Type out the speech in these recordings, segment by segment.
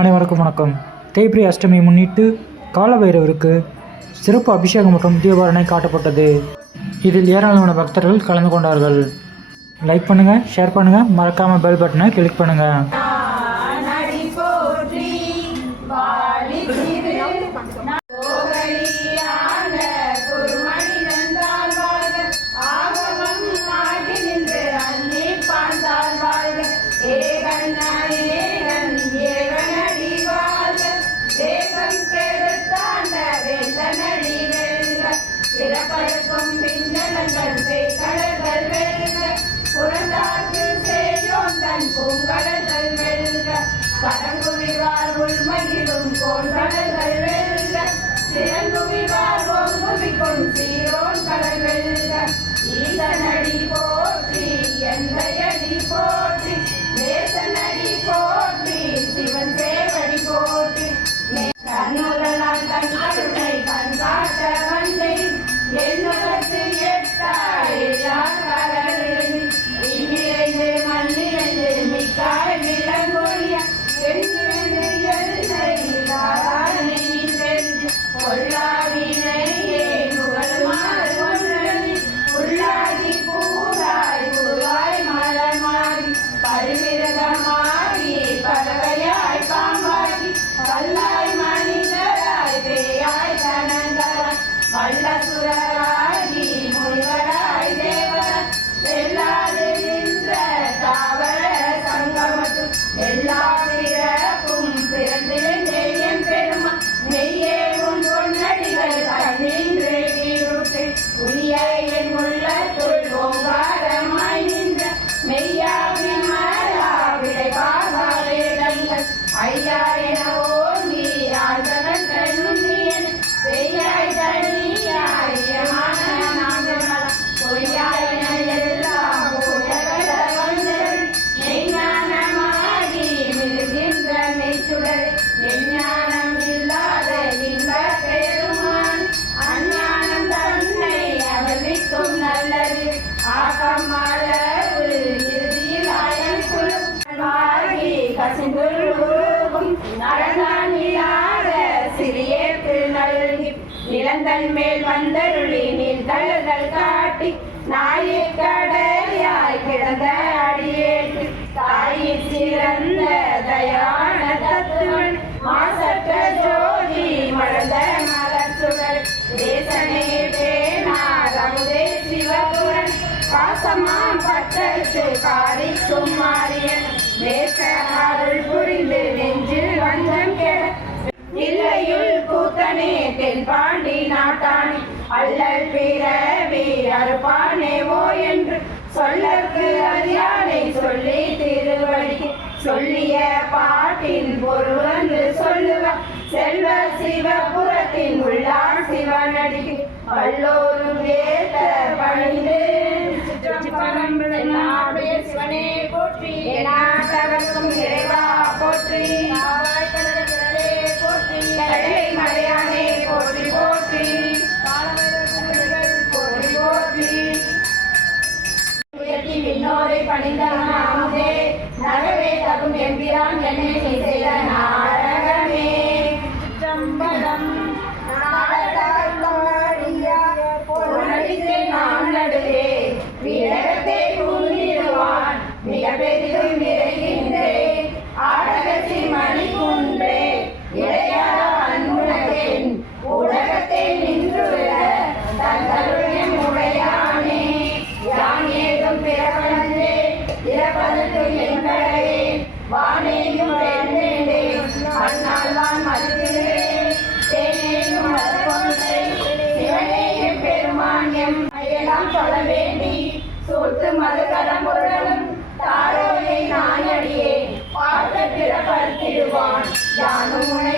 அனைவருக்கும் வணக்கம். தேய்பிரி அஷ்டமி முன்னிட்டு காலபைரவருக்கு சிறப்பு அபிஷேகம் மற்றும் தீபாரணை காட்டப்பட்டது. இதில் ஏராளமான பக்தர்கள் கலந்து கொண்டார்கள். லைக் பண்ணுங்கள் ஷேர் பண்ணுங்கள் மறக்காமல் பெல் பட்டனை கிளிக் பண்ணுங்கள் கரங்குவிவார் உள்மகிழும் கோண்கடல்கள் வெல்க சிறங்குவிவார் ஓங்குவிக்கும் சீரோன் கடல் வெல்க ஈசனடி போற்றி எந்தையடி போற்றி தேசனடி போற்றி சிவன் சேவடி போற்றி கண்ணுதலால் கண் கருணை கண் காட்ட வந்த நல்கி மேல் வந்தருளி நீள்தழுதல் காட்டி நாயிற்கடையாய் கிடந்த அடியேற்று தாயின் சிறந்த தயான தத்துவன் மாசற்ற ஜோதி மலர்ந்த மலர் சுடர் தேசனே பேனார் அமுதே சிவபுரன் பாசமாம் பற்றத்து காரிக்கும் மாறியன் தேச பாண்டி நாட்டாணி. நாட்டானே அல்லல் பிறவி ஓ என்று சொல்லற்கு அறியானை சொல்லி திருவடி. சொல்லிய பாட்டின் பொருள் என்று சொல்லுவார் செல்வ சிவபுரத்தின் உள்ளார் சிவனடிக்கு. வல்லோரும் ஏத்த பணி விண்ணோரை பணிந்த நாமதே நகவே தகும் எம்பிரான் என்னை செய்த நாடகமே சூழ்த்து மதுகரமுடனும் நாயடியே பார்த்த பிறப்படுத்திடுவான் யானும் உனை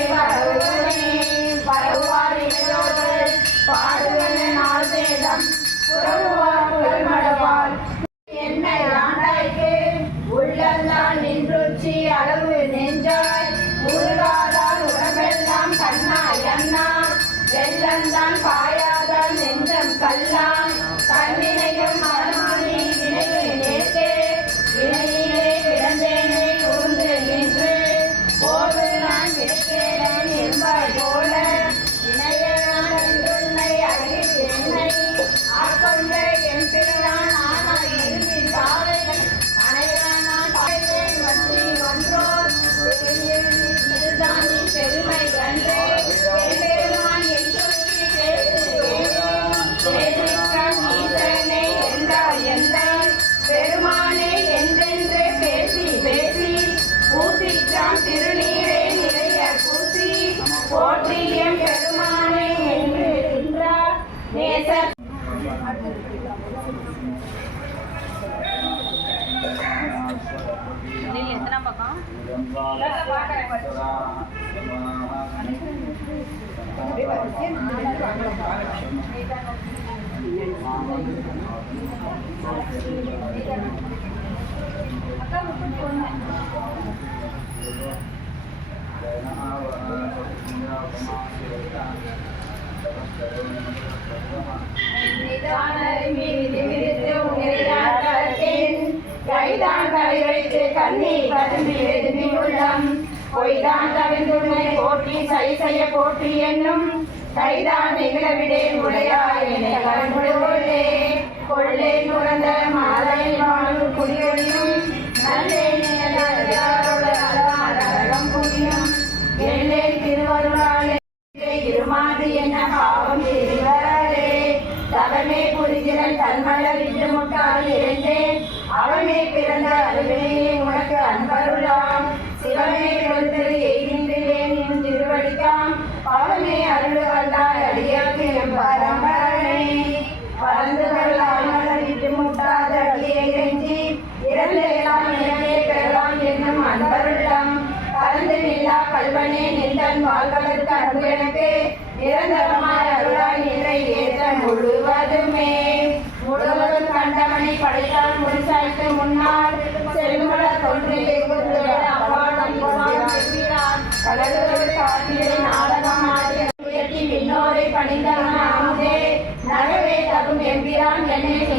பாடுவன நாள் வேதம் புறவுவார் புகழ் அக்கா விட்டு வைத்து கண்ணீர் கரும்பி வெதும்பி உள்ளம் பொய்தான் கவிந்துண்மை போற்றி சரி செய்ய போற்றி என்னும் கைதான் நிகழவிடே உடையாய் என்னை கரும்புடு கொள்ளே கொள்ளே நுறந்த மாலை வாழும் குடியொழியும் நல்லே நிழலாரம் புரியும் எல்லை திருவருளாலே இருமாது என்ன பாவம் தெரிவரே தவமே புரிகிறன் தன்மல விட்டு முட்டால் இருந்தேன் அவனே பிறந்த அருவே உனக்கு அன்பருளாம். சிவமே பிறந்து அருள் வந்தாய் பறந்து கொள்ளாமல் விட்டு முட்டாத அடியை எனவே பெறலாம் என்னும் அன்பருள்ளம். கலந்து நில்லா கல்வனே நின்றன் வாழ்வதற்கு அன்பு எனக்கு. நிரந்தரமாய் அருளாய் ஏற்ற முழுவதுமே. முழுவதும் கண்டவனை முடிசாய்க்கு முன்னால் தோன்றில் காட்டிலே ஆடிய உயர்த்தி விண்ணோரை பணிந்தவன் அமுதே நகவே தரும் எம்பிரான் என்னை நீ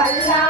把人家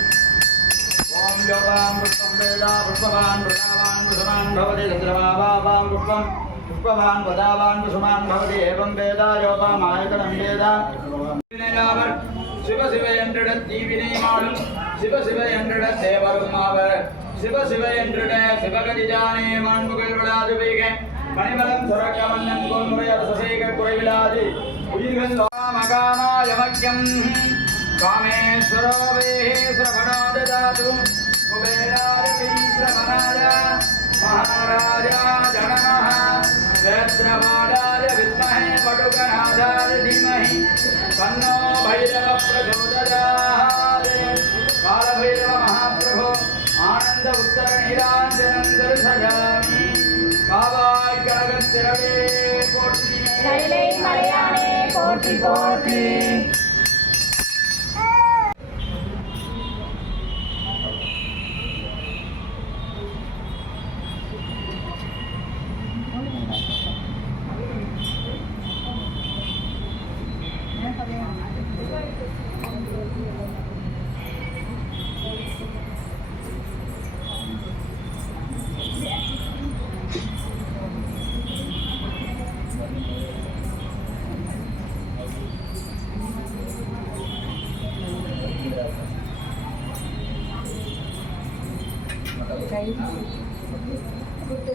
யோகாம் புஷ்பம் வேதா புஷ்பவான் ருதாவான் குசுமான் பவதி கதிரவாபாவாம் புஷ்பம் புஷ்பவான் பதாவான் குசுமான் பவதி ஏவம் வேதா யோகாம் ஆயுதனம் வேதா சிவ சிவ என்றிட தீவினை மாளும் சிவ சிவ என்றிட தேவரும் ஆவர் சிவ சிவ என்றிட சிவகதிஜானே மாண்புகள் விழாது பெய்க மணிமலம் சுரக்க மன்னன் பொன்முறை कुबेराय महाराजाय नमः वेत्रवादाय विद्महे पटुकनादाय धीमहि तन्नो भैरवप्रचोदयात् कालभैरव महाप्रभो आनन्द उत्तरनीराञ्जनं दर्शयामि बाबाय् कनकस्तिरवे पोट्रि पोट्रि पोट्रि போற்றி போற்றி கை